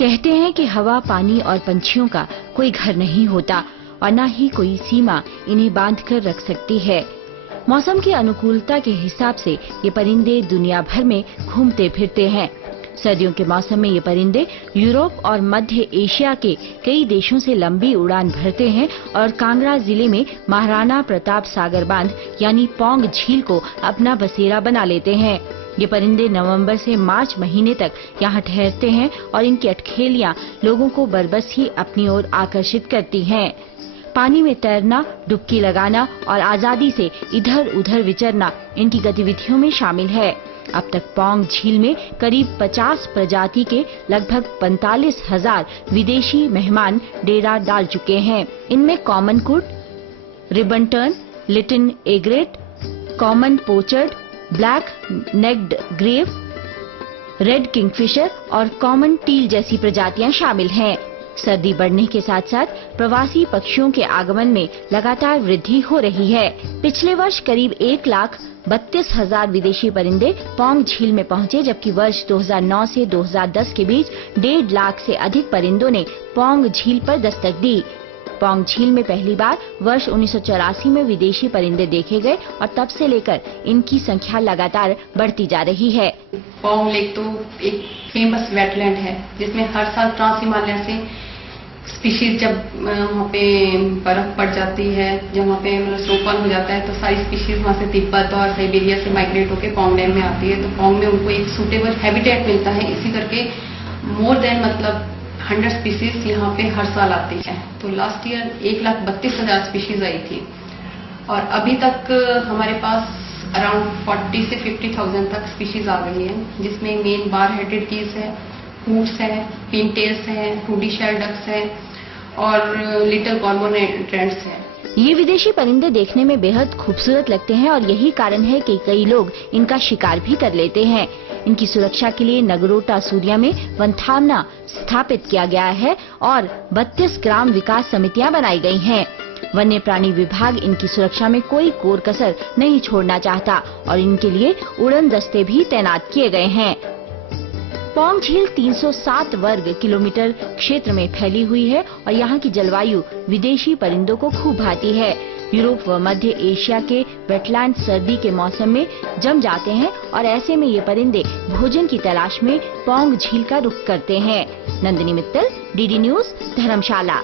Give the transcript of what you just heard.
कहते हैं कि हवा, पानी और पंछियों का कोई घर नहीं होता और न ही कोई सीमा इन्हें बांध कर रख सकती है। मौसम की अनुकूलता के हिसाब से ये परिंदे दुनिया भर में घूमते फिरते हैं। सर्दियों के मौसम में ये परिंदे यूरोप और मध्य एशिया के कई देशों से लंबी उड़ान भरते हैं और कांगड़ा जिले में महाराणा प्रताप सागर बांध यानी पौंग झील को अपना बसेरा बना लेते हैं। ये परिंदे नवंबर से मार्च महीने तक यहाँ ठहरते हैं और इनकी अटखेलियां लोगों को बरबस ही अपनी ओर आकर्षित करती हैं। पानी में तैरना, डुबकी लगाना और आजादी से इधर उधर विचरना इनकी गतिविधियों में शामिल है। अब तक पौंग झील में करीब 50 प्रजाति के लगभग 45,000 विदेशी मेहमान डेरा डाल चुके हैं। इनमें कॉमन कुड, रिबन tern, little egret, common pochard, black necked grebe, red kingfisher और कॉमन टील जैसी प्रजातियां शामिल हैं। सर्दी बढ़ने के साथ साथ प्रवासी पक्षियों के आगमन में लगातार वृद्धि हो रही है। पिछले वर्ष करीब 1,32,000 विदेशी परिंदे पौंग झील में पहुंचे, जबकि वर्ष 2009 से 2010 के बीच 1.5 लाख से अधिक परिंदों ने पौंग झील पर दस्तक दी। पौंग झील में पहली बार वर्ष 1984 में विदेशी परिंदे देखे गए और तब से लेकर इनकी संख्या लगातार बढ़ती जा रही है। पौंग लेक तो एक फेमस वेटलैंड है जिसमें हर साल ट्रांस हिमालय से स्पीशीज जब वहाँ पे बर्फ पड़ जाती है, जब वहाँ पे मतलब स्नोफॉल हो जाता है तो सारी स्पीशीज वहाँ से तिब्बत और साइबेरिया से माइग्रेट होकर पौंग डैम में आती है। तो पौंग में उनको एक सूटेबल हैबिटेट मिलता है। इसी करके मोर देन 100 स्पीशीज यहाँ पे हर साल आती है। तो लास्ट ईयर 1,32,000 स्पीशीज आई थी और अभी तक हमारे पास अराउंड 40 से 50,000 तक स्पीशीज आ गई है, जिसमें मेन बार हेडेड कीज है, हूट्स है, पिनटेल्स है, रूडी शेल डक्स है और लिटिल कॉर्मोरेंट्स है। ये विदेशी परिंदे देखने में बेहद खूबसूरत लगते हैं और यही कारण है कि कई लोग इनका शिकार भी कर लेते हैं। इनकी सुरक्षा के लिए नगरोटा सूर्या में वनथावना स्थापित किया गया है और 32 ग्राम विकास समितियां बनाई गई हैं। वन्य प्राणी विभाग इनकी सुरक्षा में कोई कोर कसर नहीं छोड़ना चाहता और इनके लिए उड़न दस्ते भी तैनात किए गए हैं। पौंग झील 307 वर्ग किलोमीटर क्षेत्र में फैली हुई है और यहाँ की जलवायु विदेशी परिंदों को खूब भाती है। यूरोप व मध्य एशिया के वेटलैंड सर्दी के मौसम में जम जाते हैं और ऐसे में ये परिंदे भोजन की तलाश में पौंग झील का रुख करते हैं। नंदिनी मित्तल, डीडी न्यूज, धर्मशाला।